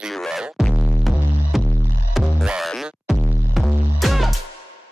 0, 1.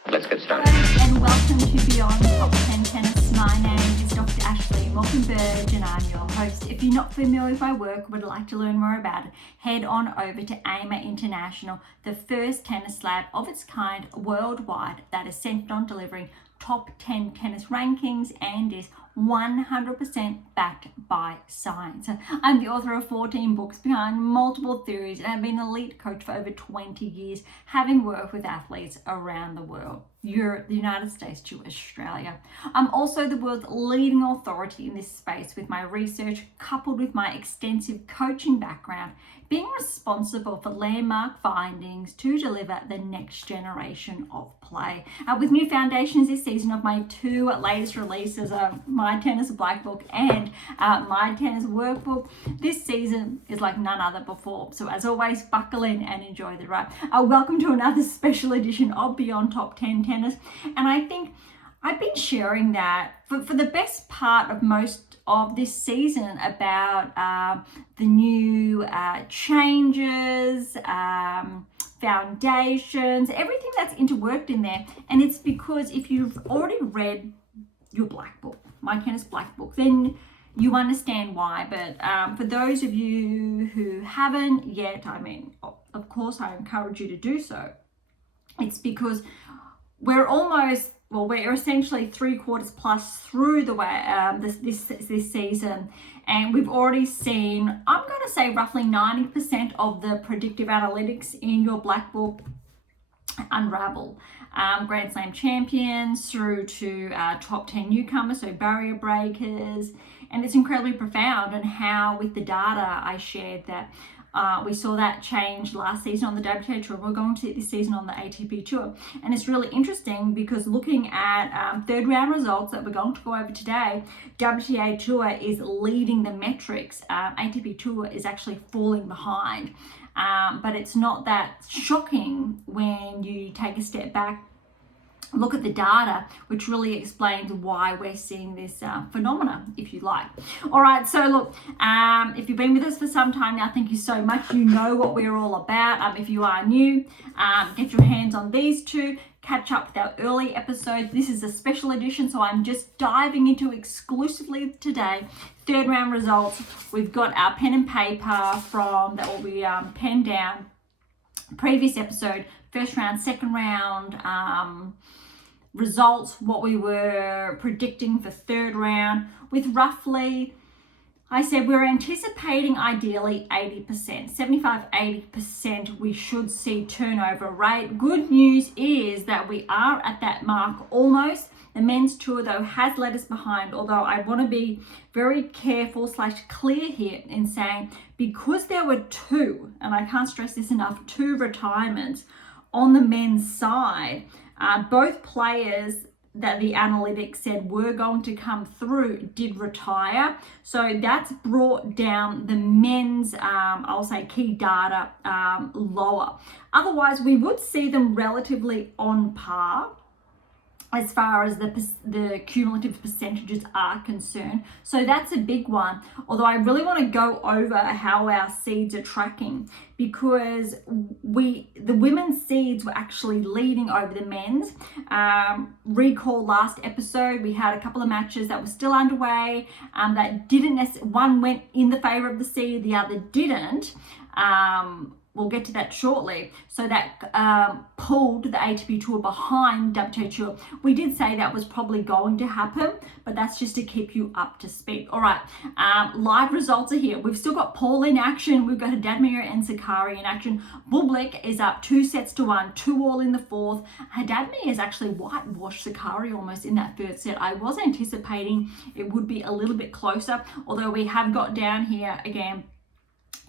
Let's get started. Hello and welcome to Beyond Top 10 Tennis. My name is Dr. Ashley Berge and I'm your host. If you're not familiar with my work or would like to learn more about it, head on over to AM8 International, the first tennis lab of its kind worldwide that is centered on delivering top 10 tennis rankings and is 100% backed by science. I'm the author of 14 books behind multiple theories and I've been an elite coach for over 20 years, having worked with athletes around the world, Europe, the United States to Australia. I'm also the world's leading authority in this space with my research coupled with my extensive coaching background, being responsible for landmark findings to deliver the next generation of play. With new foundations this season of my two latest releases, My Tennis Black Book and My Tennis Workbook, this season is like none other before. So as always, buckle in and enjoy the ride. Welcome to another special edition of Beyond Top 10 Tennis. And I think I've been sharing that for the best part of most of this season about the new changes, foundations, everything that's interworked in there. And it's because if you've already read your black book, My Tennis Black Book, then you understand why. But for those of you who haven't yet, I mean, of course, I encourage you to do so. It's because we're essentially 3/4 plus through the way this season, and we've already seen, I'm going to say, roughly 90% of the predictive analytics in your black book unravel. Grand Slam champions through to top 10 newcomers, so barrier breakers, and it's incredibly profound. And how with the data I shared that we saw that change last season on the WTA Tour. We're going to see it this season on the ATP Tour. And it's really interesting because looking at third round results that we're going to go over today, WTA Tour is leading the metrics. ATP Tour is actually falling behind. But it's not that shocking when you take a step back, look at the data, which really explains why we're seeing this phenomena, if you like. All right, so look, if you've been with us for some time now, thank you so much. You know what we're all about. If you are new, get your hands on these two, catch up with our early episodes. This is a special edition, so I'm just diving into exclusively today third round results. We've got our pen and paper from that will be penned down. Previous episode, first round, second round, results, what we were predicting for third round, with roughly, I said we're anticipating ideally 80%, 75-80% we should see turnover rate. Good news is that we are at that mark almost. The men's tour though has let us behind, although I want to be very careful / clear here in saying, because there were two, and I can't stress this enough, two retirements on the men's side, both players that the analytics said were going to come through did retire. So that's brought down the men's, I'll say, key data lower. Otherwise, we would see them relatively on par as far as the cumulative percentages are concerned. So that's a big one. Although I really want to go over how our seeds are tracking, because the women's seeds were actually leading over the men's. Recall last episode, we had a couple of matches that were still underway that didn't necessarily, one went in the favor of the seed, the other didn't. We'll get to that shortly. So that pulled the ATP Tour behind WTA Tour. We did say that was probably going to happen, but that's just to keep you up to speed. All right, live results are here. We've still got Paul in action. We've got Hadadmir and Sakari in action. Bublik is up 2-1, 2-all in the fourth. Hadadmir has actually whitewashed Sakari almost in that third set. I was anticipating it would be a little bit closer, although we have got down here again.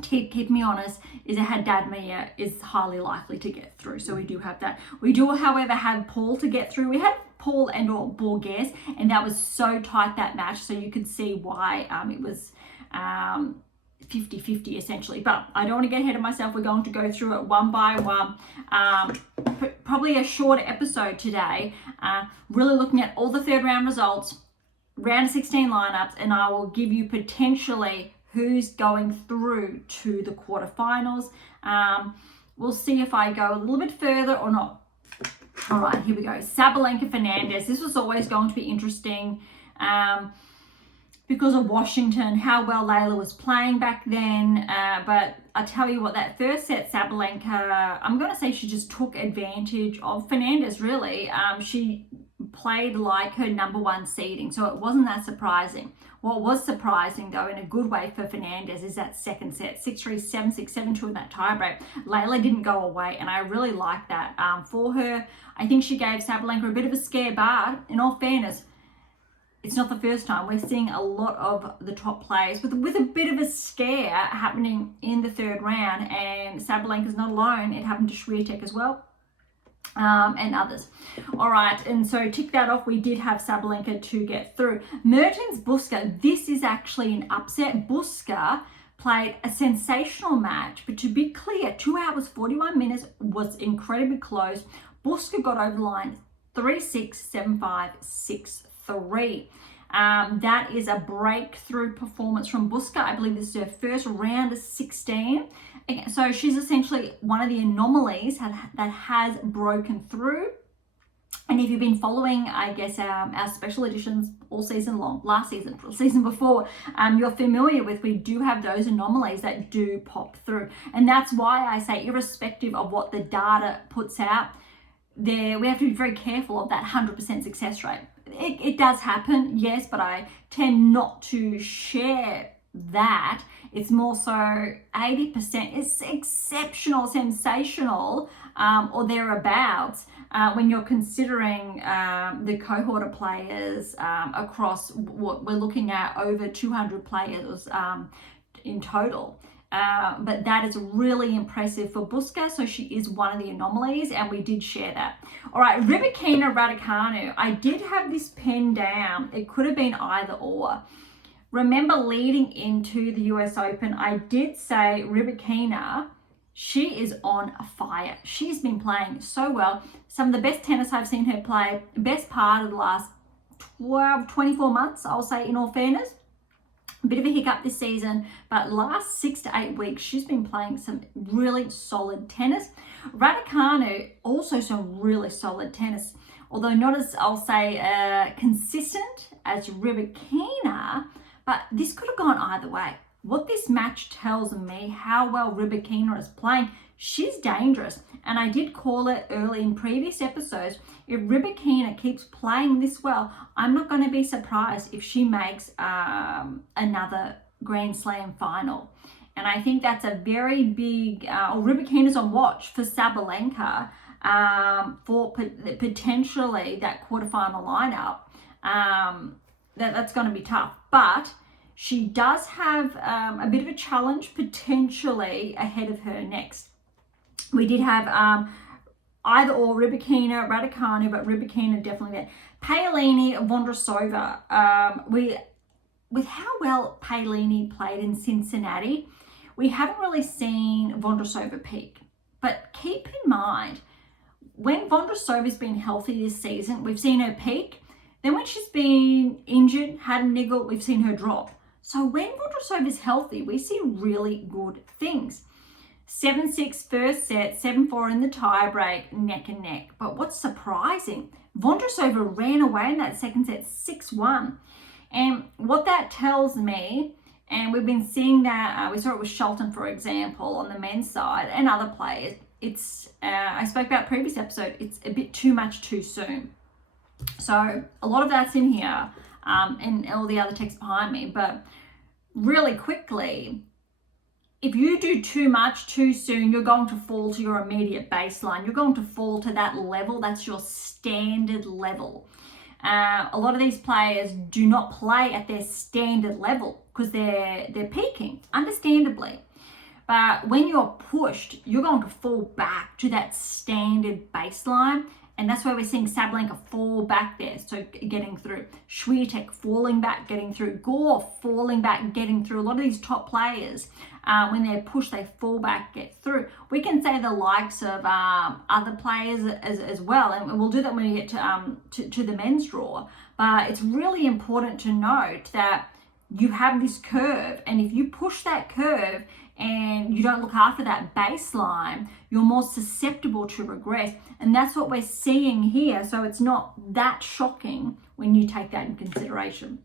Keep me honest, is a Hadadmir is highly likely to get through. So we do have that. We do, however, have Paul to get through. We had Paul and or Berge, and that was so tight, that match. So you could see why it was 50-50 essentially. But I don't want to get ahead of myself. We're going to go through it one by one. Probably a shorter episode today. Really looking at all the third round results, round of 16 lineups, and I will give you potentially who's going through to the quarterfinals. We'll see if I go a little bit further or not. All right, here we go. Sabalenka Fernandez. This was always going to be interesting because of Washington, how well Layla was playing back then. But I tell you what, that first set, Sabalenka, I'm going to say she just took advantage of Fernandez, really. She played like her number one seeding, so it wasn't that surprising. What was surprising, though, in a good way for Fernandez, is that second set, 6-3, 7-6, 7-2 in that tiebreak. Layla didn't go away, and I really like that for her. I think she gave Sabalenka a bit of a scare, but in all fairness, it's not the first time. We're seeing a lot of the top players with a bit of a scare happening in the third round, and Sabalenka's not alone. It happened to Swiatek as well. And others. All right, and so tick that off. We did have Sabalenka to get through. Mertens Buska, this is actually an upset. Buska played a sensational match, but to be clear, 2 hours 41 minutes was incredibly close. Buska got over the line 3-6, 7-5, 6-3. That is a breakthrough performance from Buska. I believe this is her first round of 16. So she's essentially one of the anomalies that has broken through. And if you've been following, I guess, our special editions all season long, last season, season before, you're familiar with, we do have those anomalies that do pop through. And that's why I say, irrespective of what the data puts out, we have to be very careful of that 100% success rate. It does happen, yes, but I tend not to share that. It's more so 80% is exceptional, sensational, or thereabouts, when you're considering the cohort of players across what we're looking at, over 200 players in total. But that is really impressive for Buska, so she is one of the anomalies, and we did share that. All right, Rybakina Raducanu. I did have this pen down. It could have been either or. Remember, leading into the US Open, I did say Rybakina, she is on fire. She's been playing so well. Some of the best tennis I've seen her play, best part of the last 24 months, I'll say, in all fairness. A bit of a hiccup this season, but last 6 to 8 weeks, she's been playing some really solid tennis. Raducanu, also some really solid tennis, although not as, I'll say, consistent as Rybakina, but this could have gone either way. What this match tells me, how well Rybakina is playing, she's dangerous. And I did call it early in previous episodes, if Rybakina keeps playing this well, I'm not going to be surprised if she makes another Grand Slam final. And I think that's a very big, Rybakina's on watch for Sabalenka for potentially that quarterfinal lineup. That's going to be tough. But she does have a bit of a challenge potentially ahead of her next. We did have either or Rybakina, Raducanu, but Rybakina definitely there. Paolini, Vondrousova. With how well Paolini played in Cincinnati, we haven't really seen Vondrousova peak. But keep in mind, when Vondrousova's been healthy this season, we've seen her peak. Then when she's been injured, had a niggle, we've seen her drop. So when Vondrousova is healthy, we see really good things. 7-6 first set, 7-4 in the tiebreak, neck and neck. But what's surprising, Vondrousova ran away in that second set, 6-1. And what that tells me, and we've been seeing that, we saw it with Shelton, for example, on the men's side, and other players. It's, I spoke about previous episode, it's a bit too much too soon. So a lot of that's in here, and all the other text behind me. But really quickly, if you do too much too soon, you're going to fall to your immediate baseline. You're going to fall to that level. That's your standard level. A lot of these players do not play at their standard level because they're peaking, understandably. But when you're pushed, you're going to fall back to that standard baseline. And that's where we're seeing Sabalenka fall back there, so getting through. Swiatek falling back, getting through. Gore falling back, getting through. A lot of these top players, when they're pushed, they fall back, get through. We can say the likes of other players as well, and we'll do that when we get to the men's draw. But it's really important to note that you have this curve, and if you push that curve and you don't look after that baseline, you're more susceptible to regress. And that's what we're seeing here. So it's not that shocking when you take that in consideration.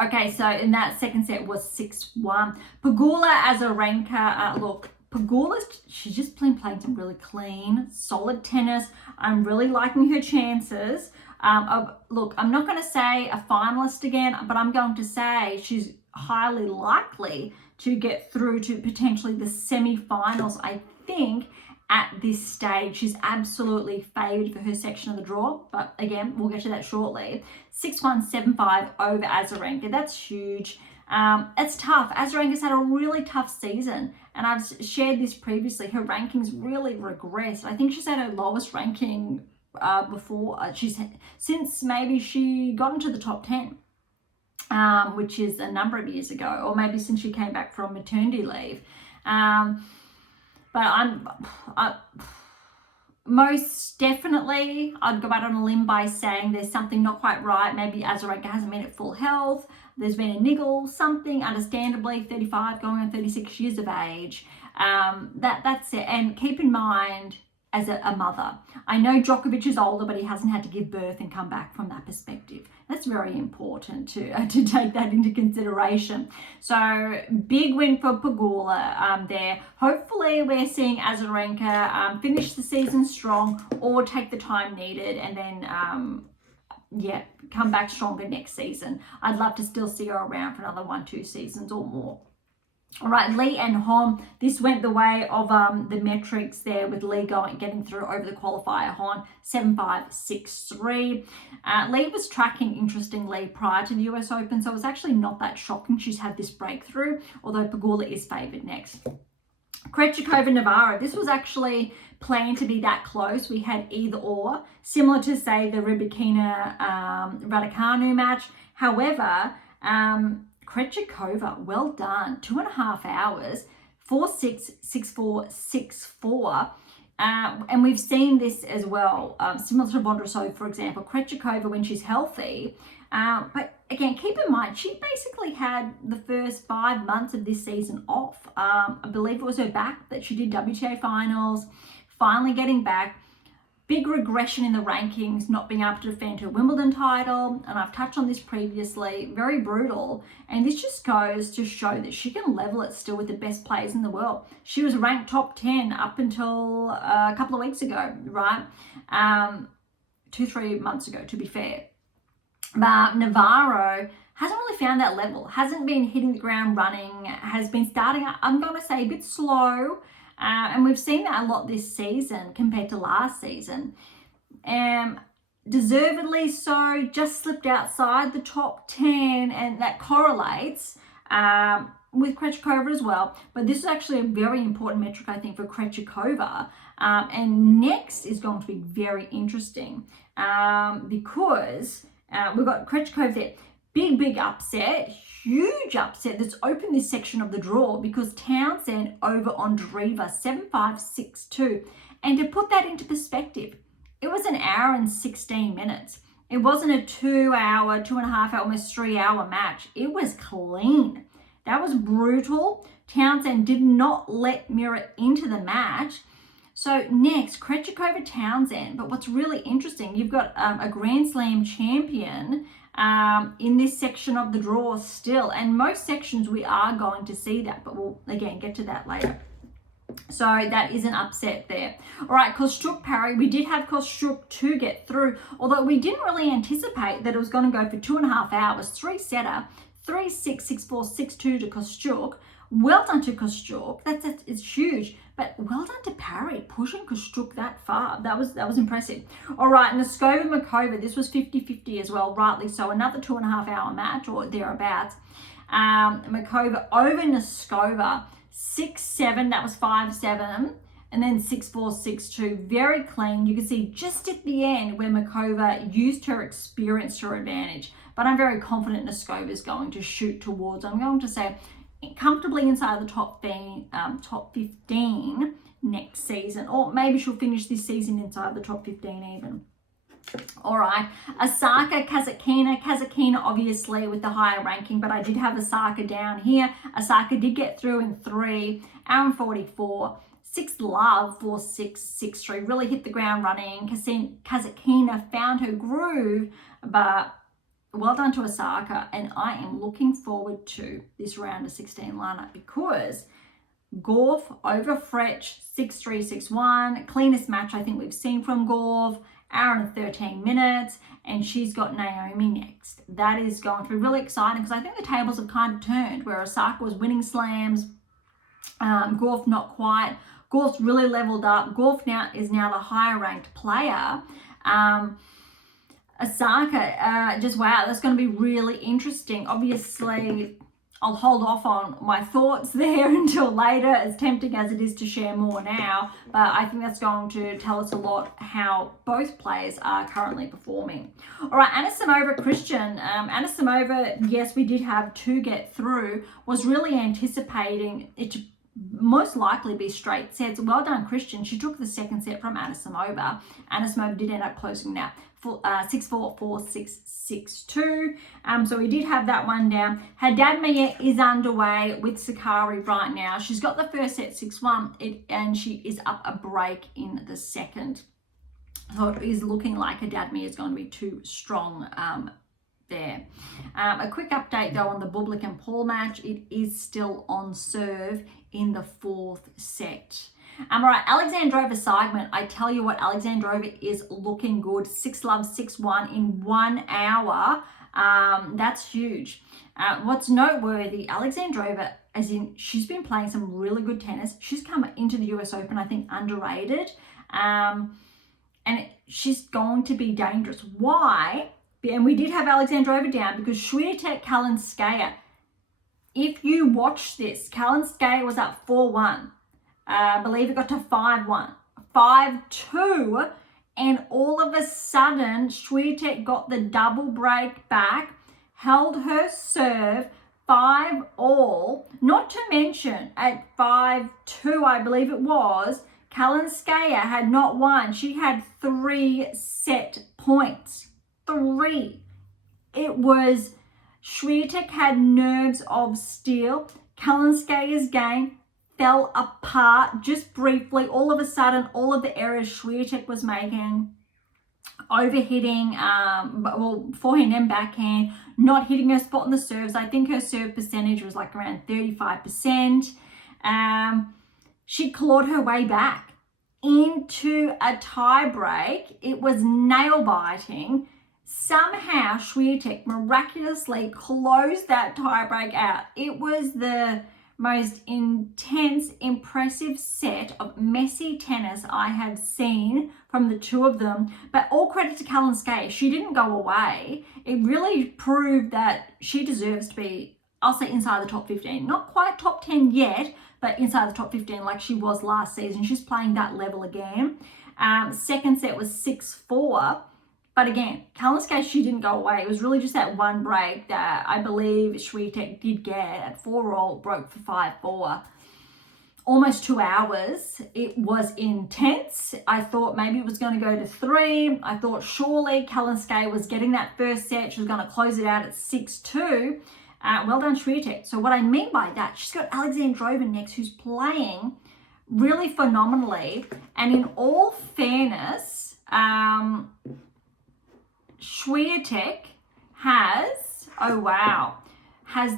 Okay, so in that second set was 6-1. Pegula Azarenka, look, Pegula, she's just been playing some really clean, solid tennis. I'm really liking her chances. Look, I'm not going to say a finalist again, but I'm going to say she's highly likely to get through to potentially the semi-finals, I think. At this stage, she's absolutely favoured for her section of the draw, but again, we'll get to that shortly. 6-1, 7-5 over Azarenka. That's huge. It's tough. Azarenka's had a really tough season, and I've shared this previously. Her rankings really regressed. I think she's at her lowest ranking before. Since maybe she got into the top 10, which is a number of years ago, or maybe since she came back from maternity leave. But most definitely, I'd go out on a limb by saying there's something not quite right. Maybe Azarenka hasn't been at full health. There's been a niggle, something, understandably, 35 going on 36 years of age. That's it. And keep in mind, as a mother, I know Djokovic is older, but he hasn't had to give birth and come back from that perspective. That's very important to take that into consideration. So big win for Pegula there. Hopefully we're seeing Azarenka finish the season strong or take the time needed and then come back stronger next season. I'd love to still see her around for another 1-2 seasons or more. All right, Lee and Hon, this went the way of the metrics there with Lee getting through over the qualifier. Hon 7-5, 6-3. Lee was tracking, interestingly, prior to the US Open, so it was actually not that shocking she's had this breakthrough, although Pegula is favoured next. Krejcikova Navarro, this was actually planned to be that close. We had either or, similar to, say, the Rybakina Raducanu match. However, Krejcikova, well done, 2.5 hours, 4-6, 6-4, 6-4. And we've seen this as well, similar to Vondrousova, for example. Krejcikova, when she's healthy, but again, keep in mind, she basically had the first 5 months of this season off. I believe it was her back that she did WTA finals, finally getting back. Big regression in the rankings, not being able to defend her Wimbledon title, and I've touched on this previously, very brutal, and this just goes to show that she can level it still with the best players in the world. She was ranked top 10 up until a couple of weeks ago, right? 2-3 months ago, to be fair. But Navarro hasn't really found that level, hasn't been hitting the ground running, has been starting, I'm going to say, a bit slow. And we've seen that a lot this season compared to last season. Deservedly so, just slipped outside the top 10, and that correlates with Krejcikova as well. But this is actually a very important metric, I think, for Krejcikova. And next is going to be very interesting because we've got Krejcikova there. Big upset, huge upset that's opened this section of the draw because Townsend over Andreeva, 7-5, 6-2. And to put that into perspective, it was 1 hour and 16 minutes. It wasn't a 2 hour, 2.5 hour, almost 3 hour match. It was clean. That was brutal. Townsend did not let Mirror into the match. So next, Krejcikova Townsend. But what's really interesting, you've got a Grand Slam champion in this section of the draw still, and most sections we are going to see that, but we'll again get to that later. So that is an upset there. All right, Kostyuk Parry, we did have Kostyuk to get through, although we didn't really anticipate that it was going to go for 2.5 hours. 3-setter, 3-6, 6-4, 6-2 to Kostyuk. Well done to Kostyuk. It's huge, but well done to Parry pushing Kostyuk that far. That was impressive. All right, Noskova Makova, this was 50-50 as well, rightly so. Another 2.5 hour match or thereabouts. Makova over Noskova, 6-7. That was 5-7. And then 6-4, 6-2, very clean. You can see just at the end where Makova used her experience to her advantage. But I'm very confident Noskova is going to shoot towards, I'm going to say, comfortably inside the top 15 next season, or maybe she'll finish this season inside the top 15 even. All right, Osaka, Kasatkina obviously with the higher ranking, but I did have Osaka down here. Osaka did get through in 3, hour 44. 6 love, 4-6, 6-3, really hit the ground running. Kasatkina found her groove, but well done to Osaka, and I am looking forward to this round of 16 lineup because Gauff over Fretch, 6-3, 6-1, cleanest match I think we've seen from Gauff, hour and 13 minutes, and she's got Naomi next. That is going to be really exciting because I think the tables have kind of turned where Osaka was winning slams, Gauff not quite. Gauff's really leveled up. Gauff is now the higher ranked player. Osaka, just wow, that's going to be really interesting. Obviously, I'll hold off on my thoughts there until later, as tempting as it is to share more now. But I think that's going to tell us a lot how both players are currently performing. All right, Anisimova, Christian. Anisimova, yes, we did have 2 get through. Was really anticipating it to most likely be straight sets. Well done, Christian. She took the second set from Anisimova. Anisimova did end up closing that 6-4, 4-6, 6-2. So we did have that one down. Haddad-Maia is underway with Sakari right now. She's got the first set 6-1 and she is up a break in the second. So it is looking like Haddad-Maia is going to be too strong there. A quick update though on the Bublik and Paul match. It is still on serve in the 4th set. All right, Alexandrova Seidman. I tell you what, Alexandrova is looking good. 6-love, 6-1 in 1 hour. That's huge. What's noteworthy, Alexandrova, as in she's been playing some really good tennis. She's come into the US Open, I think, underrated. And she's going to be dangerous. Why? And we did have Alexandrova down because Swiatek, Kalinskaya. If you watch this, Kalinskaya was up 4-1. I believe it got to 5-1, 5-2, and all of a sudden Swiatek got the double break back, held her serve 5-all. Not to mention at 5-2, I believe it was, Kalinskaya had not won. She had 3 set points. 3. It was Swiatek had nerves of steel. Kalinskaya's game fell apart just briefly. All of a sudden, all of the errors Swiatek was making, overhitting, forehand and backhand, not hitting her spot on the serves. I think her serve percentage was like around 35%. She clawed her way back into a tie break. It was nail biting. Somehow Swiatek miraculously closed that tie break out. It was the most intense, impressive set of messy tennis I have seen from the two of them. But all credit to Kalinskaya. She didn't go away. It really proved that she deserves to be, I'll say, inside the top 15. Not quite top 10 yet, but inside the top 15 like she was last season. She's playing that level again. Second set was 6-4. But again, Kalinskaya, she didn't go away. It was really just that one break that I believe Swiatek did get at 4-all, broke for 5-4. Almost 2 hours. It was intense. I thought maybe it was going to go to 3. I thought surely Kalinskaya was getting that first set. She was going to close it out at 6-2. Well done, Swiatek. So what I mean by that, she's got Alexandrova next, who's playing really phenomenally. And in all fairness, Swiatek has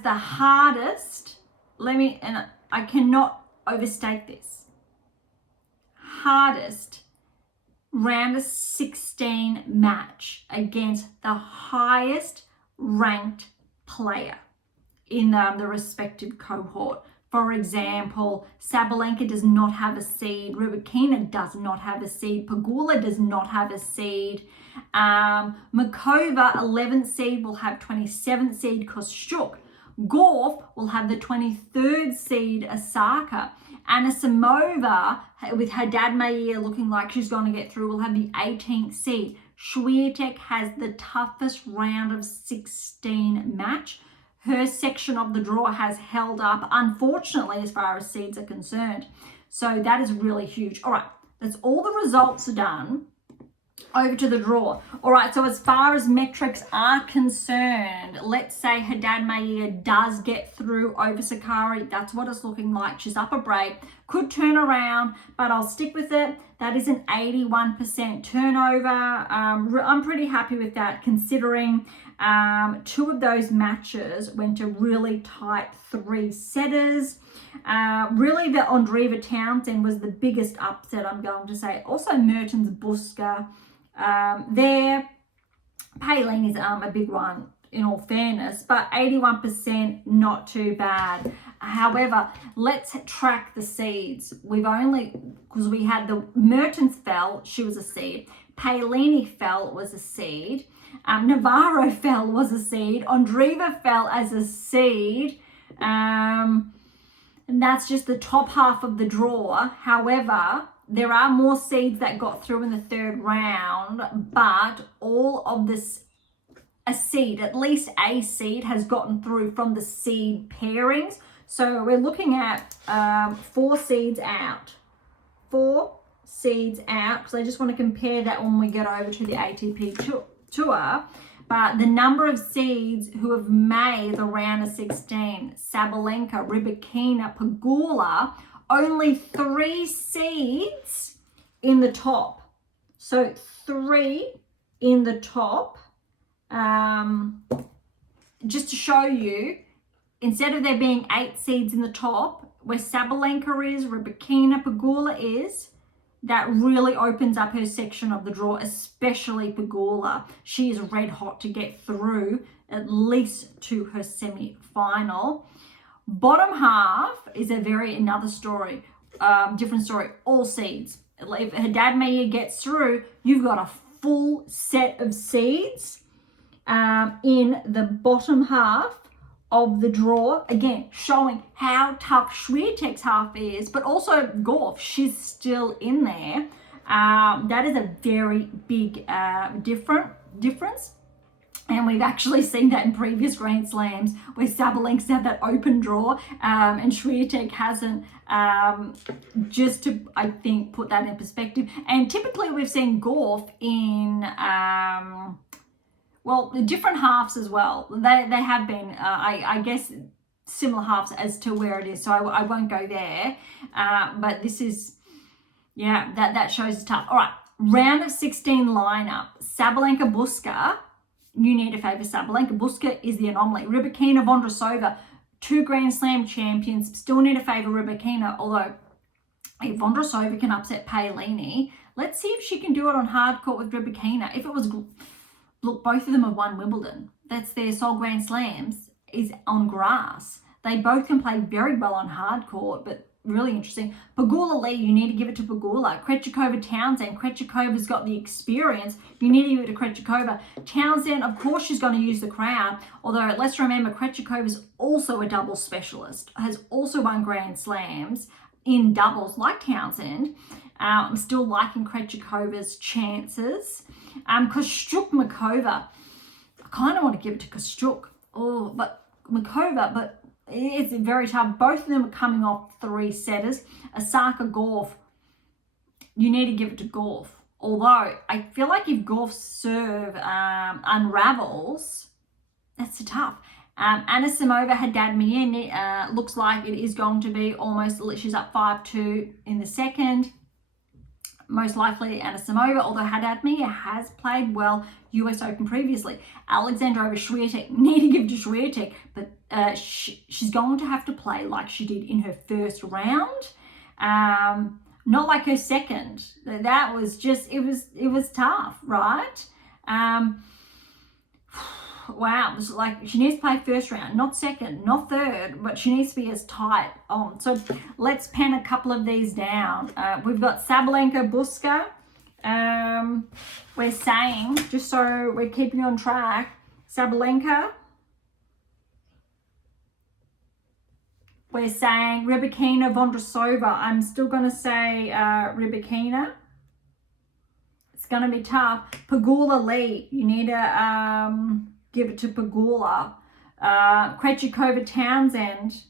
the hardest, and I cannot overstate this, hardest round of 16 match against the highest ranked player in the respective cohort. For example, Sabalenka does not have a seed. Rybakina does not have a seed. Pegula does not have a seed. Makova, 11th seed, will have 27th seed Kostyuk. Gauff will have the 23rd seed Osaka. Anisimova, with Haddad-Maia looking like she's going to get through, will have the 18th seed. Swiatek has the toughest round of 16 match. Her section of the draw has held up, unfortunately, as far as seeds are concerned. So that is really huge. All right, that's all the results are done over to the draw. All right, so as far as metrics are concerned, let's say Haddad Maia does get through over Sakari. That's what it's looking like. She's up a break, could turn around, but I'll stick with it. That is an 81% turnover. I'm pretty happy with that, considering two of those matches went to really tight 3-setters. Really, the Andreeva Townsend was the biggest upset, I'm going to say. Also, Mertens Buska. There, Paylene is a big one, in all fairness, but 81%, not too bad. However, let's track the seeds. We've only, because we had the Mertens fell, she was a seed. Paylene fell, was a seed. Navarro fell, was a seed. Andreeva fell as a seed. And that's just the top half of the draw. However, there are more seeds that got through in the third round, but all of this, a seed, at least a seed, has gotten through from the seed pairings. So we're looking at 4 seeds out. 4 seeds out, because I just want to compare that when we get over to the ATP Tour. But the number of seeds who have made the round of 16, Sabalenka, Rybakina, Pegula, only 3 seeds in the top. So 3 in the top. Just to show you, instead of there being 8 seeds in the top, where Sabalenka is, Rybakina, Pegula is, that really opens up her section of the draw, especially Pegula. She is red hot to get through at least to her semi-final. Bottom half is another story, different story, all seeds. If Haddad Maia gets through, you've got a full set of seeds in the bottom half of the draw, again showing how tough Swiatek's half is, but also Gauff, she's still in there. That is a very big difference, and we've actually seen that in previous Grand Slams where Sabalenka's had that open draw and Swiatek hasn't. Just to, I think, put that in perspective, and typically we've seen Gauff in different halves as well. They have been, I guess, similar halves as to where it is. So I won't go there. But this is, that shows it's tough. All right, round of 16 lineup. Sabalenka, Buska. You need to favour Sabalenka. Buska is the anomaly. Rybakina, Vondrousova, 2 Grand Slam champions. Still need to favour Rybakina, although if Vondrousova can upset Paylene, let's see if she can do it on hard court with Rybakina. If it was... Look, both of them have won Wimbledon. That's their sole Grand Slams, is on grass. They both can play very well on hard court, but really interesting. Pegula Lee, you need to give it to Pegula. Krejcikova Townsend. Krejcikova's got the experience. You need to give it to Krejcikova. Townsend, of course, she's going to use the crowd. Although, let's remember, Krejcikova's also a doubles specialist. Has also won Grand Slams in doubles, like Townsend. I'm still liking Krejcikova's chances. Kostyuk, Makova. I kind of want to give it to Kostyuk. But Makova, but it's very tough. Both of them are coming off 3-setters. Osaka, Gauff. You need to give it to Gauff. Although, I feel like if Gauff's serve unravels, that's tough. Anisimova, Haddad Maia, looks like it is going to be almost, she's up 5-2 in the second. Most likely Anisimova, although Haddad Maia has played well US Open previously. Alexandrova, Swiatek, need to give to Swiatek, but she's going to have to play like she did in her first round. Not like her second. That was just, it was tough, right? Wow, it's like she needs to play first round, not second, not third, but she needs to be as tight on. So let's pen a couple of these down. We've got Sabalenka, Buska. We're saying, just so we're keeping on track, Sabalenka. We're saying Rybakina, Vondrousova. I'm still going to say Rybakina. It's going to be tough. Pegula Lee, you need to... give it to Pegula. Krejcikova Townsend.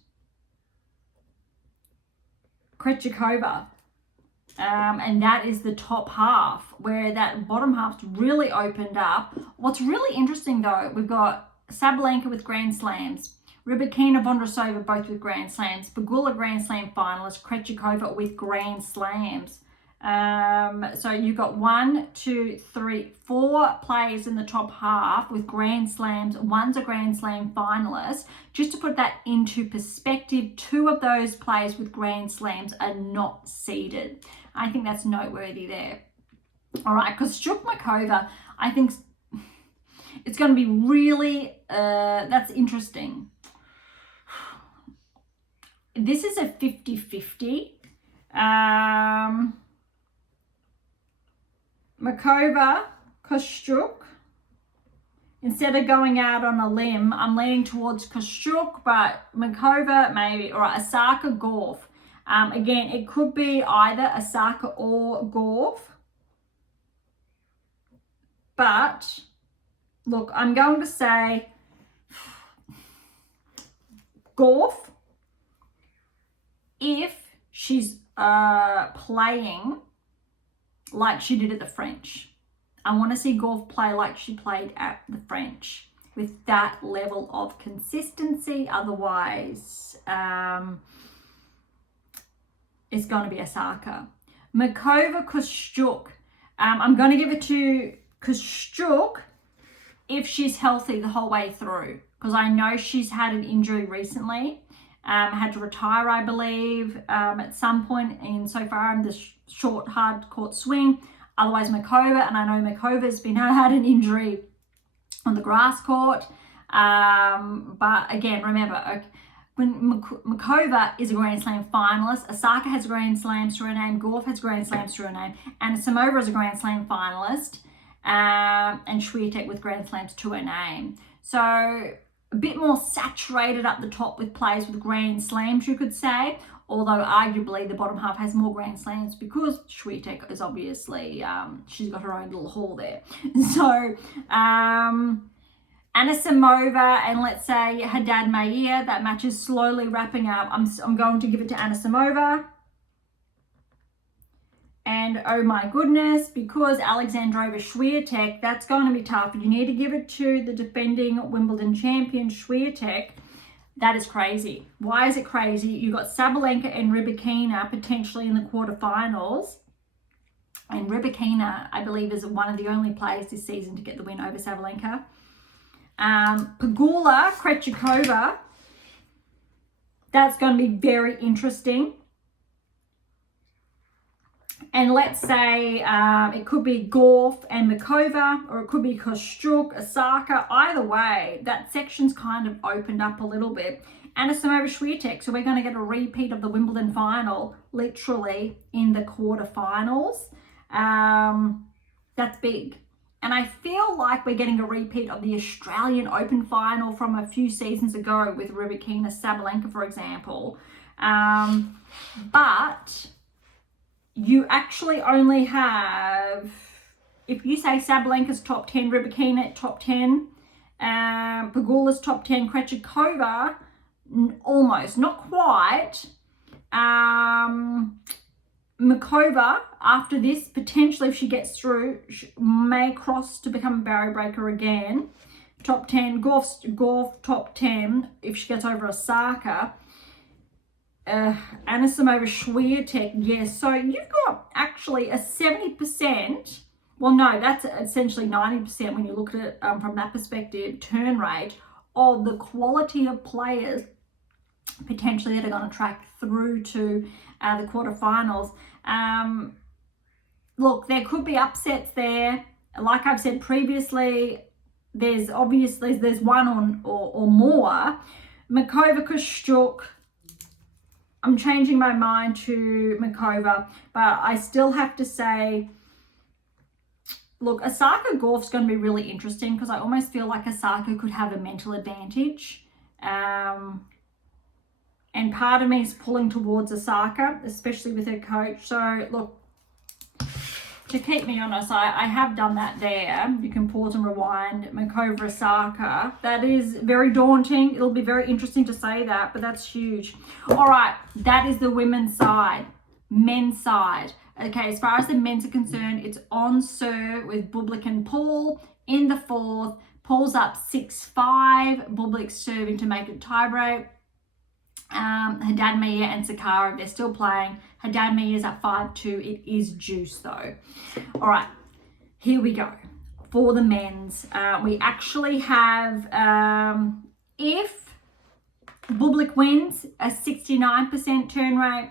Krejcikova. And that is the top half, where that bottom half's really opened up. What's really interesting though, we've got Sabalenka with Grand Slams, Rybakina, Vondrousova both with Grand Slams, Pegula Grand Slam finalist, Krejcikova with Grand Slams. So you've got 1, 2, 3, 4 players in the top half with Grand Slams. One's a Grand Slam finalist. Just to put that into perspective, 2 of those players with Grand Slams are not seeded. I think that's noteworthy there. All right, because Shukmakova, I think it's going to be really, that's interesting. This is a 50-50. Makova, Kostyuk. Instead of going out on a limb, I'm leaning towards Kostyuk, but Makova maybe, or Osaka, Gauff. Again, it could be either Osaka or Gauff. But, look, I'm going to say Gauff if she's playing like she did at the French. I want to see Gauff play like she played at the French with that level of consistency. Otherwise, it's going to be Osaka. Makova, Kostyuk. I'm going to give it to Kostyuk if she's healthy the whole way through, because I know she's had an injury recently. Had to retire, I believe, at some point so far in the short hard court swing. Otherwise, Makova, and I know Makova's had an injury on the grass court. But again, remember, when Makova is a Grand Slam finalist, Osaka has Grand Slams to her name, Gauff has Grand Slams to her name, and Samova is a Grand Slam finalist, and Swiatek with Grand Slams to her name. So a bit more saturated up the top with players with Grand Slams, you could say, although arguably the bottom half has more Grand Slams because Swiatek is obviously, she's got her own little haul there. So, Anisimova and let's say Haddad Maia, that match is slowly wrapping up. I'm going to give it to Anisimova. And oh my goodness, because Alexandrova Swiatek, that's going to be tough. You need to give it to the defending Wimbledon champion Swiatek. That is crazy. Why is it crazy? You've got Sabalenka and Rybakina potentially in the quarterfinals. And Rybakina, I believe, is one of the only players this season to get the win over Sabalenka. Pegula, Krejcikova. That's going to be very interesting. And let's say it could be Gauff and Makova, or it could be Kostyuk, Osaka. Either way, that section's kind of opened up a little bit. Anisimova Swiatek, so we're going to get a repeat of the Wimbledon final, literally in the quarterfinals. That's big. And I feel like we're getting a repeat of the Australian Open final from a few seasons ago with Rybakina, Sabalenka, for example. But you actually only have, if you say Sabalenka's top 10, Rybakina top 10, Pegula's top 10, Krejcikova, almost, not quite. Makova, after this, potentially if she gets through, may cross to become a barrier breaker again. Top 10, Gauff top 10, if she gets over Osaka. Anisimova Swiatek, yes. So you've got actually a 70%, well, no, that's essentially 90% when you look at it from that perspective, turn rate of the quality of players potentially that are going to track through to the quarterfinals. Look, there could be upsets there. Like I've said previously, there's one or more. Makova, Kostyuk. I'm changing my mind to Makova, but I still have to say, look, Osaka Gauff's going to be really interesting because I almost feel like Osaka could have a mental advantage. And part of me is pulling towards Osaka, especially with her coach. So, look, to keep me honest, I have done that there. You can pause and rewind. Makova, Osaka. That is very daunting. It'll be very interesting to say that, but that's huge. All right, that is the women's side. Men's side. Okay, as far as the men's are concerned, it's on serve with Bublik and Paul in the fourth. Paul's up 6-5. Bublik's serving to make it tiebreak. Haddad Mia and Sakara, they're still playing. Haddad Mia's at 5-2. It is juice though. All right, here we go. For the men's, we actually have, if Bublik wins, a 69% turn rate.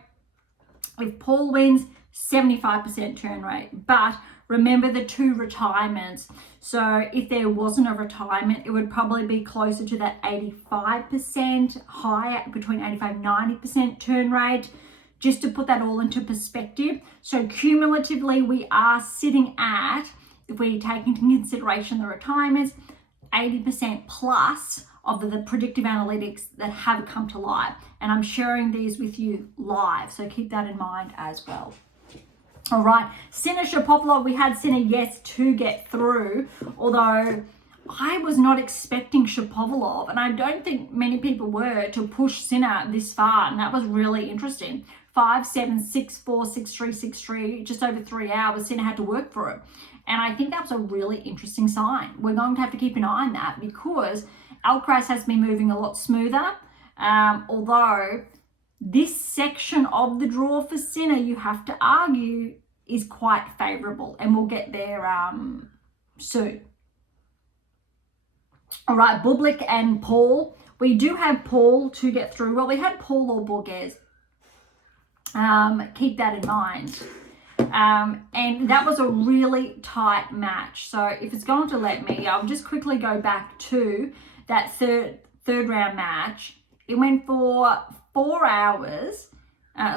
If Paul wins, 75% turn rate. But remember the 2 retirements. So if there wasn't a retirement, it would probably be closer to that 85%, higher, between 85 and 90% turn rate, just to put that all into perspective. So cumulatively, we are sitting at, if we take into consideration the retirements, 80% plus of the predictive analytics that have come to light. And I'm sharing these with you live, so keep that in mind as well. All right, Sinner Shapovalov, we had Sinner, yes, to get through, although I was not expecting Shapovalov, and I don't think many people were, to push Sinner this far, and that was really interesting. 5-7, 6-4, 6-3, 6-3, just over 3 hours, Sinner had to work for it. And I think that was a really interesting sign. We're going to have to keep an eye on that because Alcaraz has been moving a lot smoother, although this section of the draw for Sinner, you have to argue, is quite favourable, and we'll get there soon. All right, Bublik and Paul. We do have Paul to get through. Well, we had Paul or Borges. Keep that in mind. And that was a really tight match. So if it's going to let me, I'll just quickly go back to that third round match. It went for 4 hours,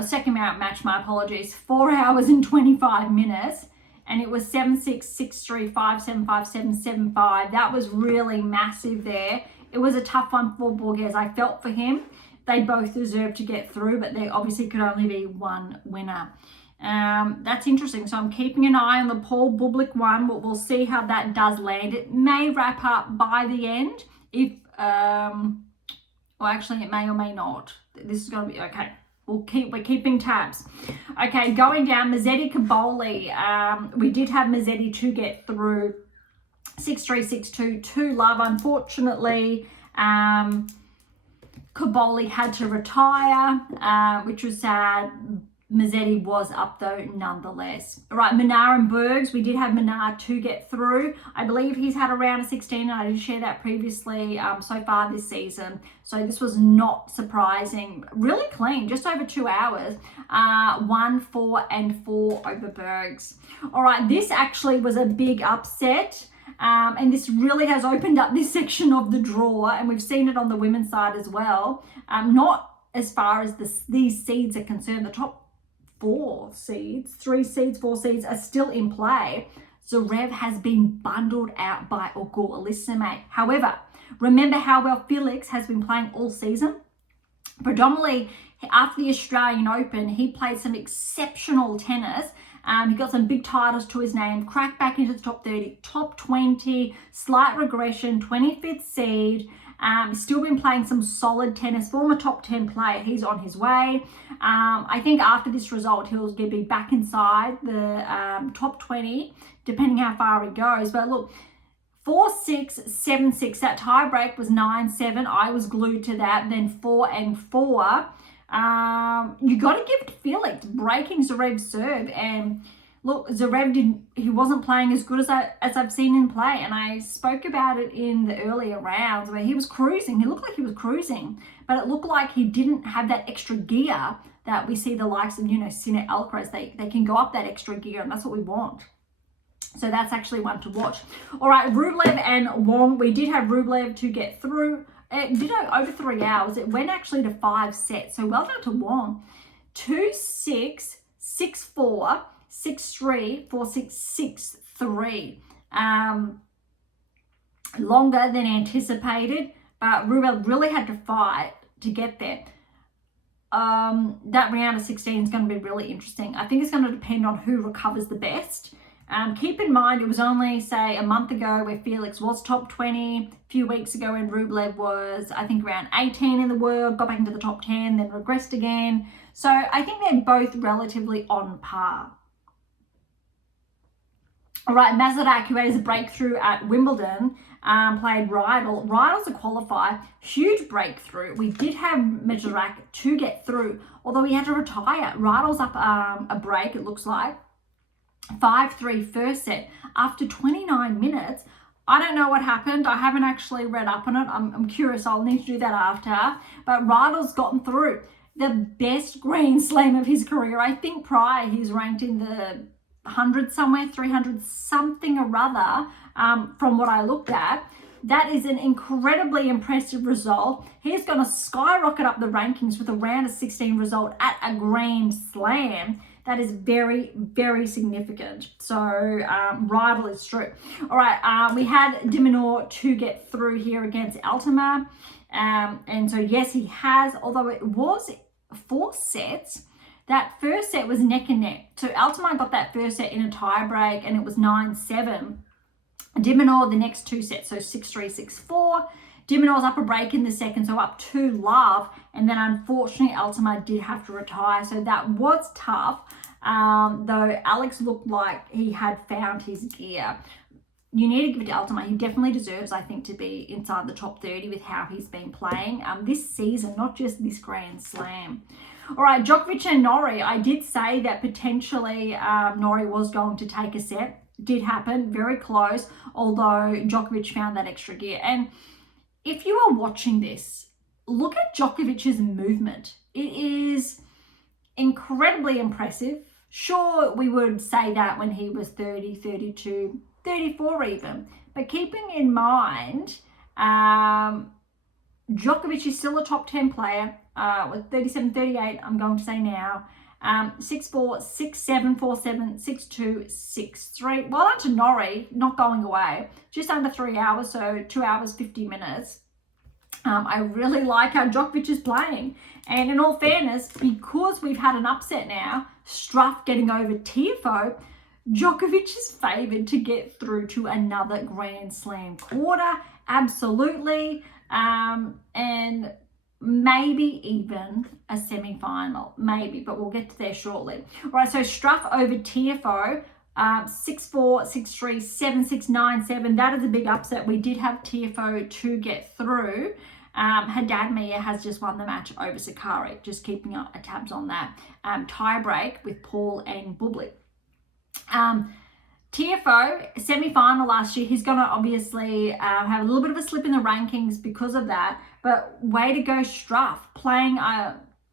second round match, my apologies, 4 hours and 25 minutes. And it was 7-6, 6-3, 5-7, 5-7, 7-5. That was really massive there. It was a tough one for Borges. I felt for him. They both deserved to get through, but there obviously could only be one winner. That's interesting. So I'm keeping an eye on the Paul Bublik one. We'll see how that does land. It may wrap up by the end. If, well, actually, it may or may not. This is going to be okay. We're keeping tabs. Okay, going down, Mazzetti Caboli. We did have Mazzetti to get through. 6-3, 6-2, 2-love. Unfortunately, Caboli had to retire, which was sad. Mazzetti was up though nonetheless. All right, Minar and Berge. We did have Minar to get through. I believe he's had a round of 16, and I did share that previously so far this season. So this was not surprising. Really clean, just over 2 hours. 1, 4, and 4 over Bergs. All right, this actually was a big upset. And this really has opened up this section of the draw, and we've seen it on the women's side as well. Not as far as these seeds are concerned. The top 4 seeds, 3 seeds, 4 seeds are still in play. Zverev has been bundled out by Auger-Aliassime. However, remember how well Felix has been playing all season? Predominantly after the Australian Open, he played some exceptional tennis. He got some big titles to his name, cracked back into the top 30, top 20, slight regression, 25th seed. He's still been playing some solid tennis, former top 10 player. He's on his way. I think after this result, he'll be back inside the top 20, depending how far he goes. But look, 4-6, 7-6, that tie break was 9-7. I was glued to that. Then 4 and 4. You got to give it to Felix breaking Zverev's serve, and look, Zverev he wasn't playing as good as I've seen him play, and I spoke about it in the earlier rounds where he was cruising. He looked like he was cruising, but it looked like he didn't have that extra gear that we see the likes of, Sinner, Alcaraz. They can go up that extra gear, and that's what we want. So that's actually one to watch. All right, Rublev and Wong. We did have Rublev to get through. It did over 3 hours. It went actually to 5 sets. So well done to Wong. 2-6, 6-4, 6-3, 4-6, 6-3. Longer than anticipated, but Rublev really had to fight to get there. That round of 16 is going to be really interesting. I think it's going to depend on who recovers the best. Keep in mind, it was only, say, a month ago where Felix was top 20, a few weeks ago when Rublev was, I think, around 18 in the world, got back into the top 10, then regressed again. So I think they're both relatively on par. All right, Mazurek, who had his breakthrough at Wimbledon, played Rydell. Rydell's a qualifier, huge breakthrough. We did have Mazurek to get through, although he had to retire. Rydell's up a break, it looks like. 5-3 first set. After 29 minutes, I don't know what happened. I haven't actually read up on it. I'm curious. I'll need to do that after. But Rydell's gotten through. The best Grand Slam of his career. I think prior he's ranked in the 100 somewhere, 300 something or other, from what I looked at. That is an incredibly impressive result. He's going to skyrocket up the rankings with a round of 16 result at a Grand Slam. That is very, very significant. So Rydell is true. All right, we had de Minaur to get through here against Altmaier. And so, yes, he has, although it was 4 sets. That first set was neck and neck. So Altmaier got that first set in a tie break and it was 9-7. De Minaur the next 2 sets, so 6-3, 6-4. De Minaur's up a break in the second, so up 2-love. And then unfortunately, Altmaier did have to retire. So that was tough, though Alex looked like he had found his gear. You need to give it to Altmaier. He definitely deserves, I think, to be inside the top 30 with how he's been playing this season, not just this Grand Slam. All right, Djokovic and Norrie. I did say that potentially Norrie was going to take a set. Did happen, very close, although Djokovic found that extra gear. And if you are watching this, look at Djokovic's movement. It is incredibly impressive. Sure, we would say that when he was 30, 32, 34 even. But keeping in mind, Djokovic is still a top 10 player with 37, 38, I'm going to say now. 6-4, 6-7, 4-7, 6-2, 6-3. Well done to Norrie, not going away. Just under 3 hours, so 2 hours, 50 minutes. I really like how Djokovic is playing. And in all fairness, because we've had an upset now, Struff getting over Tiafoe, Djokovic is favoured to get through to another Grand Slam quarter. Absolutely. And maybe even a semi-final. Maybe, but we'll get to there shortly. All right, so Struff over Tiafoe. 6-4, 6-3, 7-6, 9-7. That is a big upset. We did have Tiafoe to get through. Haddad Mia has just won the match over Sakari. Just keeping tabs on that. Tie break with Paul and Bublik. Tiafoe, semi-final last year. He's going to obviously have a little bit of a slip in the rankings because of that. But way to go, Struff, playing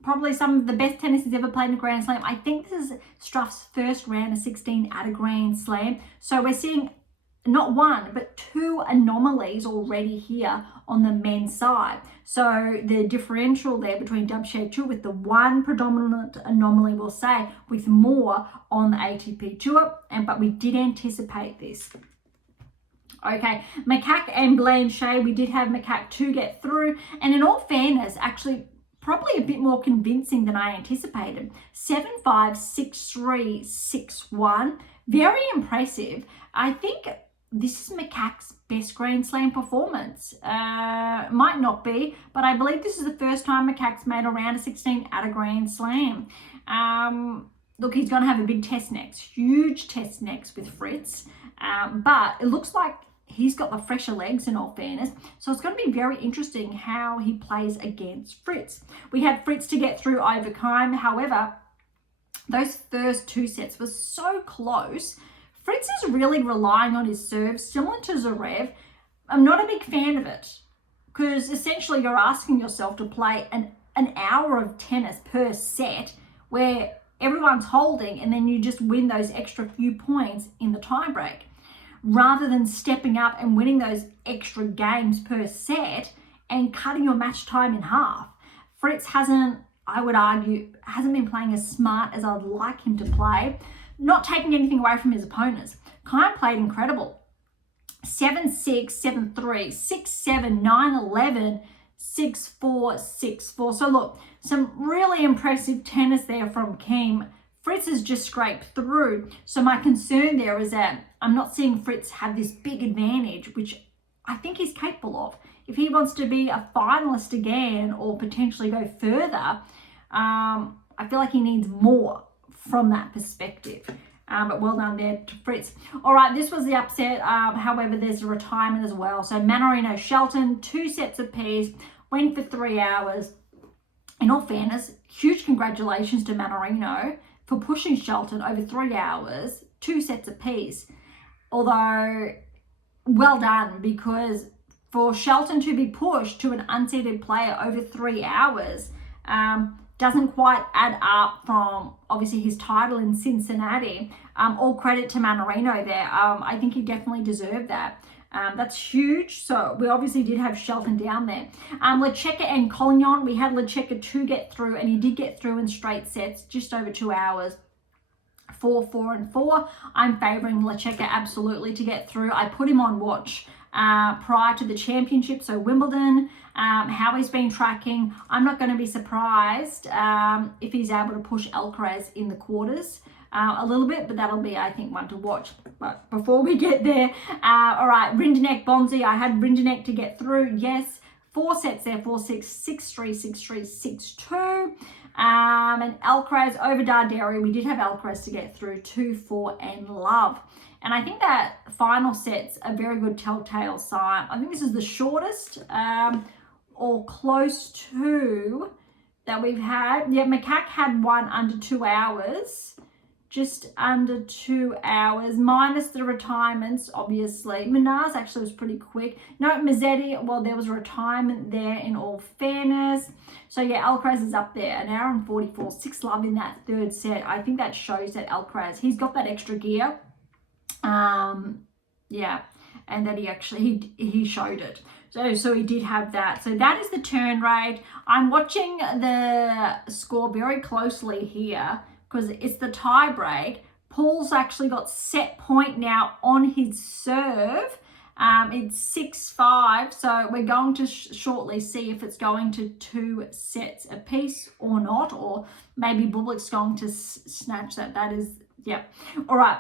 probably some of the best tennis he's ever played in a Grand Slam. I think this is Struff's first round of 16 at a Grand Slam. So we're seeing not one, but 2 anomalies already here on the men's side. So the differential there between WTA Tour with the one predominant anomaly, we'll say, with more on the ATP Tour. But we did anticipate this. Okay, Macaque and Blanchet, we did have Macaque to get through. And in all fairness, actually, probably a bit more convincing than I anticipated. 7-5, 6-3, 6-1. Very impressive. I think this is Macaque's best Grand Slam performance. Might not be, but I believe this is the first time Macaque's made a round of 16 at a Grand Slam. Look, he's going to have a big test next. Huge test next with Fritz. But it looks like he's got the fresher legs in all fairness. So it's going to be very interesting how he plays against Fritz. We had Fritz to get through over Keim. However, those first 2 sets were so close. Fritz is really relying on his serve, similar to Zverev. I'm not a big fan of it because essentially you're asking yourself to play an hour of tennis per set where everyone's holding and then you just win those extra few points in the tiebreak, rather than stepping up and winning those extra games per set and cutting your match time in half. Fritz hasn't, I would argue, hasn't been playing as smart as I'd like him to play, not taking anything away from his opponents. Keim played incredible. 7-6, 7-3, 6-7, 9-11, 6-4, 6-4. So look, some really impressive tennis there from Keim. Fritz has just scraped through. So my concern there is that I'm not seeing Fritz have this big advantage, which I think he's capable of. If he wants to be a finalist again or potentially go further, I feel like he needs more from that perspective. But well done there to Fritz. All right, this was the upset. However, there's a retirement as well. So Mannarino, Shelton, 2 sets apiece, went for 3 hours. In all fairness, huge congratulations to Mannarino for pushing Shelton over 3 hours, 2 sets apiece. Although, well done, because for Shelton to be pushed to an unseeded player over 3 hours doesn't quite add up from obviously his title in Cincinnati. All credit to Mannarino there. I think he definitely deserved that. That's huge. So we obviously did have Shelton down there. Lececca and Collignon, we had Lececca to get through, and he did get through in straight sets, just over 2 hours. 4, 4, and 4. I'm favouring Lececca absolutely to get through. I put him on watch prior to the championship, so Wimbledon, how he's been tracking. I'm not going to be surprised if he's able to push Alcaraz in the quarters a little bit, but that'll be, I think, one to watch. But before we get there, all right, Rinderknech, Bonzi, I had Rinderknech to get through, yes. 4 sets there, 4-6, 6-3, 6-3, 6-2. And Alcaraz over Darderi, we did have Alcaraz to get through, 2-4 and love. And I think that final set's a very good telltale sign. I think this is the shortest or close to that we've had. Yeah, Macaque had one under 2 hours, just under 2 hours, minus the retirements, obviously. Minars actually was pretty quick. No, Mazzetti, well, there was a retirement there in all fairness. So yeah, Alcaraz is up there, 1 hour and 44, 6 love in that third set. I think that shows that Alcaraz, he's got that extra gear. Yeah, and that he showed it. So he did have that. So that is the turn rate. I'm watching the score very closely here because it's the tie break. Paul's actually got set point now on his serve. It's 6-5, so we're going to shortly see if it's going to 2 sets apiece or not, or maybe Bublik's going to snatch that. That is, yeah. All right,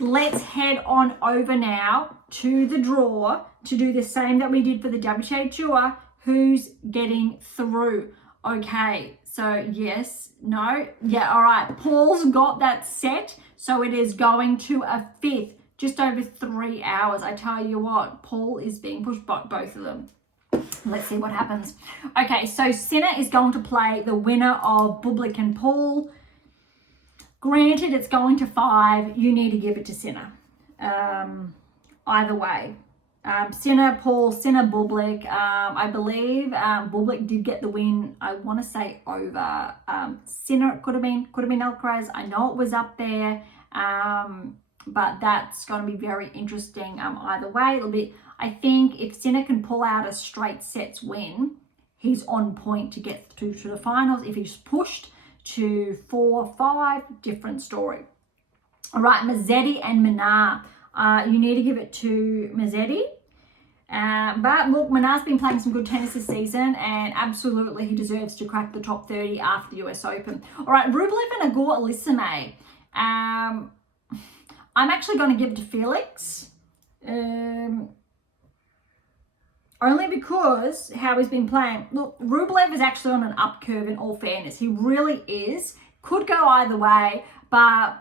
let's head on over now to the draw to do the same that we did for the WTA Tour. Who's getting through? Okay, so yes, no, yeah, all right. Paul's got that set, so it is going to a 5th. Just over 3 hours. I tell you what, Paul is being pushed by both of them. Let's see what happens. Okay, so Sinner is going to play the winner of Bublik and Paul. Granted, it's going to 5. You need to give it to Sinner. Either way. Sinner, Paul, Sinner, Bublik. I believe Bublik did get the win. I want to say over Sinner. It could have been Alcaraz. I know it was up there. But that's going to be very interesting either way. It'll be, I think, if Sinner can pull out a straight sets win, he's on point to get to the finals. If he's pushed to 4-5, different story. All right, Mazzetti and Minar. You need to give it to Mazzetti. But look, Minar's been playing some good tennis this season, and absolutely he deserves to crack the top 30 after the US Open. All right, Rublev and Igor Elisime. I'm actually going to give it to Felix, only because how he's been playing. Look, Rublev is actually on an up curve in all fairness. He really is. Could go either way, but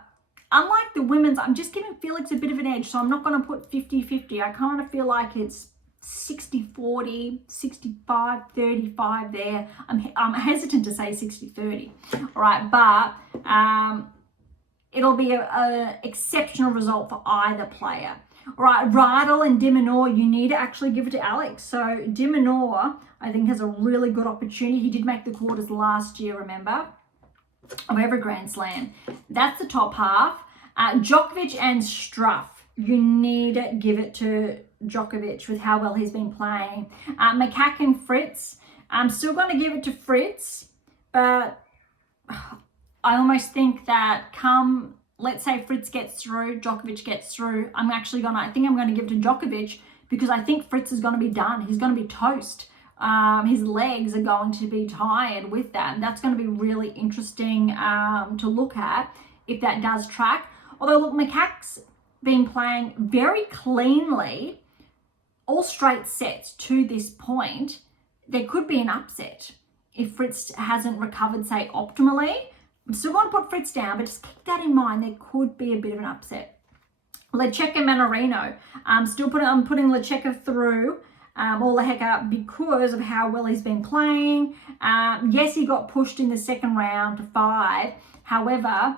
unlike the women's, I'm just giving Felix a bit of an edge, so I'm not going to put 50-50. I kind of feel like it's 60-40, 65-35 there. I'm hesitant to say 60-30. All right, but it'll be an exceptional result for either player. All right, Radel and De Minaur, you need to actually give it to Alex. So De Minaur, I think, has a really good opportunity. He did make the quarters last year, remember, of every Grand Slam. That's the top half. Djokovic and Struff, you need to give it to Djokovic with how well he's been playing. Macaque and Fritz, I'm still going to give it to Fritz, but I almost think that let's say Fritz gets through, Djokovic gets through, I think I'm going to give it to Djokovic because I think Fritz is going to be done. He's going to be toast. His legs are going to be tired with that. And that's going to be really interesting to look at if that does track. Although, look, Macaque's been playing very cleanly, all straight sets to this point. There could be an upset if Fritz hasn't recovered, say, optimally. I'm still going to put Fritz down, but just keep that in mind. There could be a bit of an upset. Lececca Mannarino. I'm putting Lececca through all the heck up because of how well he's been playing. Yes, he got pushed in the second round to 5. However,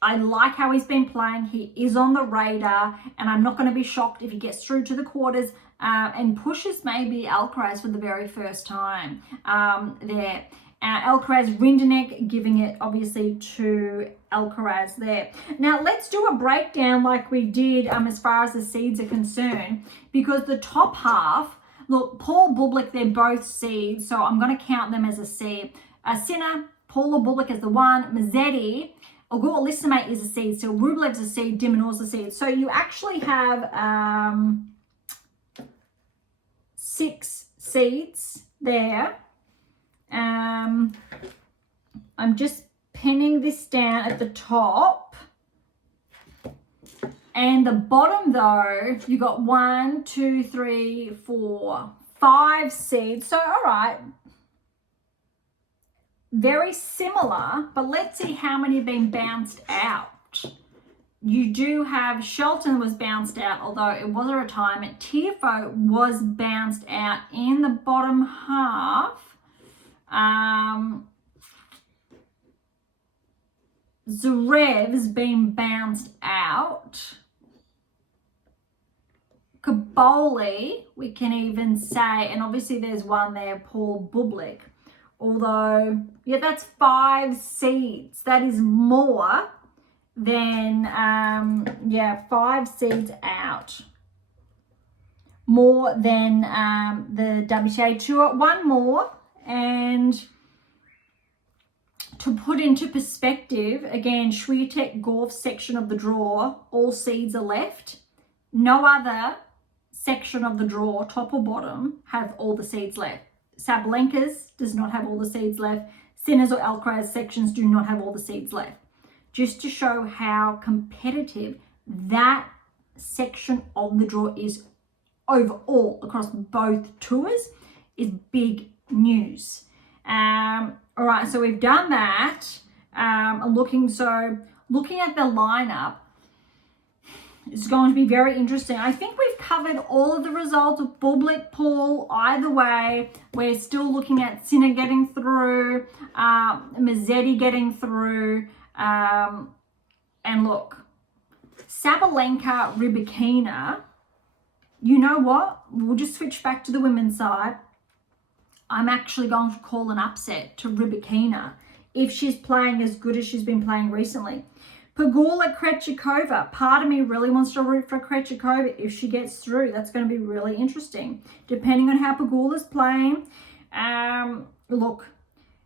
I like how he's been playing. He is on the radar, and I'm not going to be shocked if he gets through to the quarters and pushes maybe Alcaraz for the very first time there. Alcaraz, Rinderknech giving it obviously to Alcaraz there. Now let's do a breakdown like we did as far as the seeds are concerned, because the top half, look, Paul Bublik, they're both seeds, so I'm going to count them as a seed. Sinner, Paula Bublik as the 1, Mazzetti, Ogor-Lissame is a seed, so Rublev's a seed, Dimanor's a seed. So you actually have 6 seeds there. I'm just pinning this down at the top. And the bottom though, you got 1, 2, 3, 4, 5 seeds. So all right, very similar, but let's see how many have been bounced out. You do have Shelton was bounced out, although it was a retirement. Tiafoe was bounced out in the bottom half. Zverev's been bounced out. Kaboli, we can even say, and obviously there's one there, Paul Bublik. Although, yeah, that's 5 seeds. That is more than, 5 seeds out. More than the WTA Tour. One more. And to put into perspective, again, Swiatek Golf section of the draw, all seeds are left. No other section of the draw, top or bottom, have all the seeds left. Sabalenka's does not have all the seeds left. Sinner's or Alcaraz sections do not have all the seeds left. Just to show how competitive that section of the draw is overall across both tours is big news. All right, so we've done that. Looking at the lineup, it's going to be very interesting. I think we've covered all of the results of Bublik, Paul. Either way, we're still looking at Sinner getting through, Mazzetti getting through, and look, Sabalenka, Rybakina. You know what? We'll just switch back to the women's side. I'm actually going to call an upset to Rybakina if she's playing as good as she's been playing recently. Pegula, Krejcikova. Part of me really wants to root for Krejcikova if she gets through. That's going to be really interesting, depending on how Pegula's playing. Look,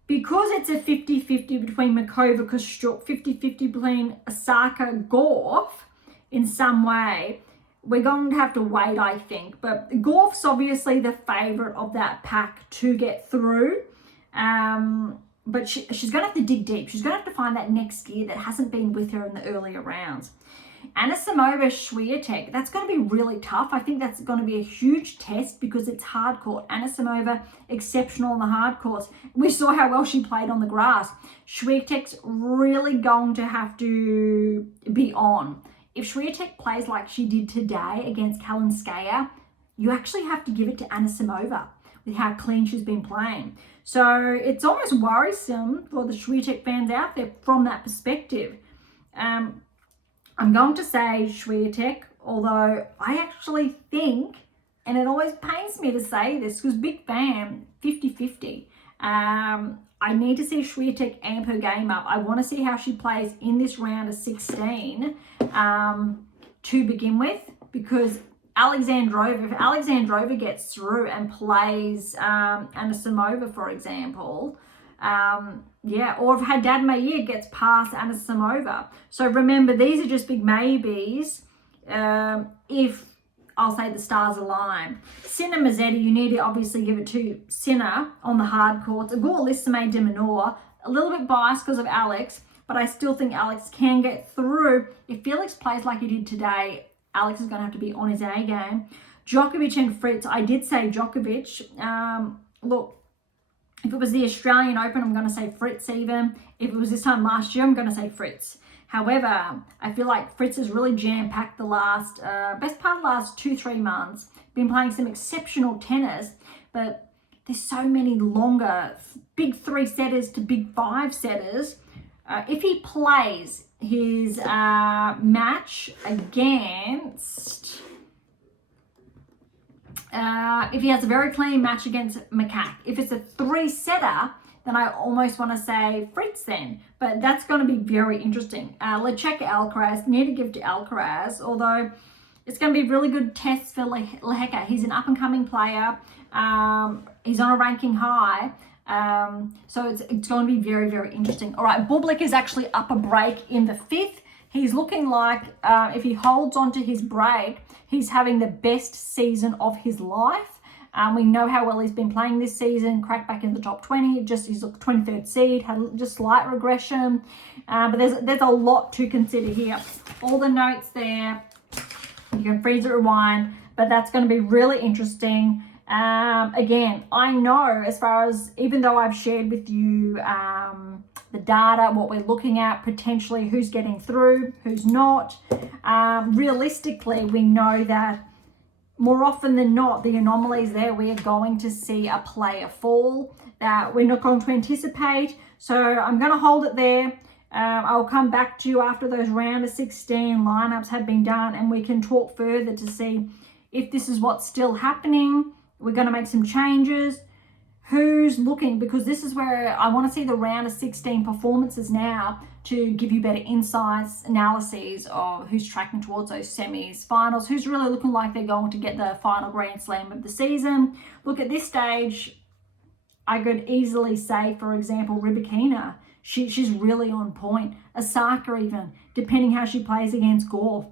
because it's a 50-50 between Makova, Kostyuk, 50-50 between Osaka, Gauff in some way, we're going to have to wait, I think. But Gauff's obviously the favourite of that pack to get through. But she's going to have to dig deep. She's going to have to find that next skier that hasn't been with her in the earlier rounds. Anisimova, Swiatek, that's going to be really tough. I think that's going to be a huge test because it's hard court. Anisimova, exceptional on the hard courts. We saw how well she played on the grass. Swiatek's really going to have to be on. If Swiatek plays like she did today against Kalinskaya, you actually have to give it to Anisimova with how clean she's been playing. So it's almost worrisome for the Swiatek fans out there from that perspective. I'm going to say Swiatek, although I actually think, and it always pains me to say this because big fan, 50-50. I need to see Swiatek amp her game up. I want to see how she plays in this round of 16 to begin with, because Alexandrova, if Alexandrova gets through and plays Anisimova, for example, or if Haddad Mayer gets past Anisimova. So remember, these are just big maybes if, I'll say, the stars align. Sinner, Mazzetti, you need to obviously give it to Sinner on the hard courts. Ogor-Lissame, de Minaur, a little bit biased because of Alex, but I still think Alex can get through. If Felix plays like he did today, Alex is going to have to be on his A game. Djokovic and Fritz, I did say Djokovic. Look, If it was the Australian Open, I'm going to say Fritz even. If it was this time last year, I'm going to say Fritz. However, I feel like Fritz has really jam-packed the best part of the last 2-3 months. Been playing some exceptional tennis, but there's so many longer, big 3-setters to big 5-setters. If he plays his match against... if he has a very clean match against Macaque, if it's a 3-setter, then I almost want to say Fritz then. But that's going to be very interesting. Let's check Alcaraz. Need to give to Alcaraz, although it's going to be really good tests for Lehecka. He's an up-and-coming player. He's on a ranking high. So it's going to be very, very interesting. All right, Bublik is actually up a break in the 5th. He's looking like, if he holds on to his break, he's having the best season of his life. We know how well he's been playing this season, cracked back in the top 20, he's a 23rd seed, had just slight regression. But there's a lot to consider here. All the notes there, you can freeze it, rewind, but that's going to be really interesting. Again, I know as far as, even though I've shared with you the data, what we're looking at, potentially who's getting through, who's not, realistically, we know that more often than not, the anomalies there, we are going to see a player fall that we're not going to anticipate. So I'm going to hold it there. I'll come back to you after those round of 16 lineups have been done, and we can talk further to see if this is what's still happening. We're going to make some changes. Who's looking, because this is where I want to see the round of 16 performances now to give you better insights, analyses of who's tracking towards those semis, finals, who's really looking like they're going to get the final Grand Slam of the season. Look, at this stage, I could easily say, for example, Rybakina, she's really on point. Osaka even, depending how she plays against Gore,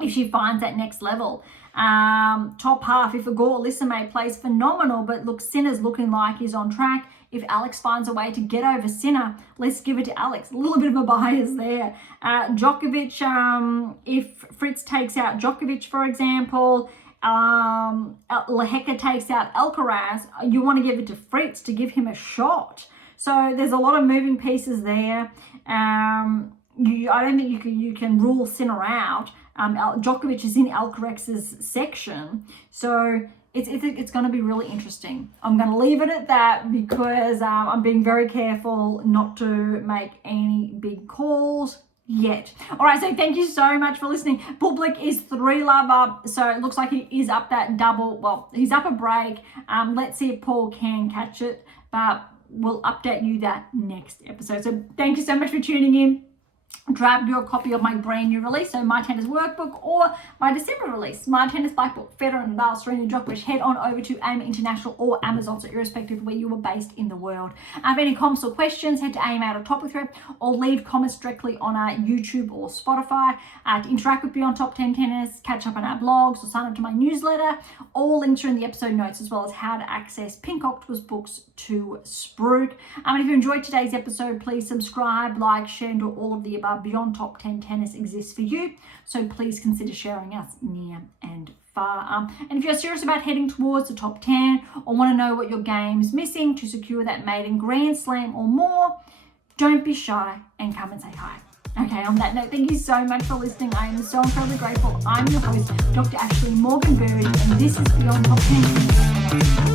if she finds that next level. Top half, if Igor Lissame plays phenomenal, but look, Sinner's looking like he's on track. If Alex finds a way to get over Sinner, let's give it to Alex. A little bit of a bias there. Djokovic, if Fritz takes out Djokovic, for example, Lehecka takes out Alcaraz, you want to give it to Fritz to give him a shot. So there's a lot of moving pieces there. I don't think you can rule Sinner out. Djokovic is in Alcaraz's section, so it's going to be really interesting. I'm going to leave it at that because I'm being very careful not to make any big calls yet. All right, so thank you so much for listening. Bublik is 3-love up, so it looks like he is up that double. Well, he's up a break. Let's see if Paul can catch it, but we'll update you that next episode. So thank you so much for tuning in. Grab your copy of my brand new release, so My Tennis Workbook, or my December release, My Tennis Black Book, Federer, Nadal, Serena, Djokovic. Head on over to AM8 International or Amazon, so irrespective of where you are based in the world. If any comments or questions, head to AM8 or Top with Thread, or leave comments directly on our YouTube or Spotify. To interact with Beyond Top 10 Tennis, catch up on our blogs, or sign up to my newsletter. All links are in the episode notes, as well as how to access Pink Octopus books to Spruik. And if you enjoyed today's episode, please subscribe, like, share, and do all of the above. Beyond Top 10 Tennis exists for you, so please consider sharing us near and far. And if you're serious about heading towards the top 10 or want to know what your game's missing to secure that maiden Grand Slam or more, don't be shy and come and say hi. Okay, on that note, thank you so much for listening. I am so incredibly grateful. I'm your host, Dr. Ashley Morgan Berge, and this is Beyond Top 10 Tennis.